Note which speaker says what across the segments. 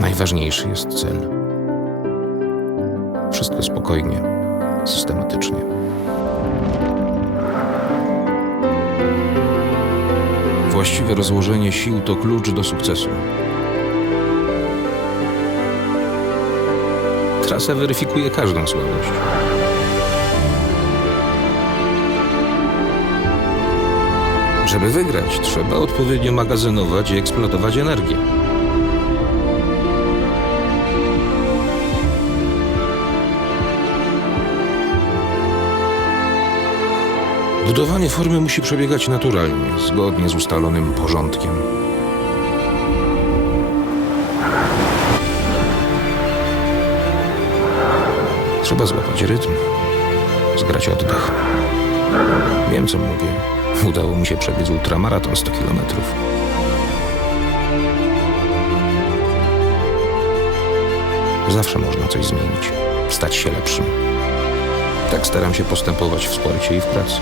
Speaker 1: Najważniejszy jest cel. Wszystko spokojnie, systematycznie. Właściwe rozłożenie sił to klucz do sukcesu. Trasa weryfikuje każdą słabość. Żeby wygrać, trzeba odpowiednio magazynować i eksploatować energię. Budowanie formy musi przebiegać naturalnie, zgodnie z ustalonym porządkiem. Trzeba złapać rytm, zgrać oddech. Wiem, co mówię. Udało mi się przebiec ultramaraton 100 kilometrów. Zawsze można coś zmienić, stać się lepszym. Tak staram się postępować w sporcie i w pracy.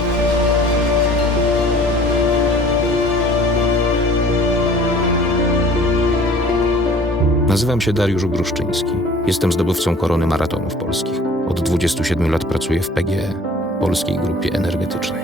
Speaker 1: Nazywam się Dariusz Gruszczyński. Jestem zdobywcą korony maratonów polskich. Od 27 lat pracuję w PGE, Polskiej Grupie Energetycznej.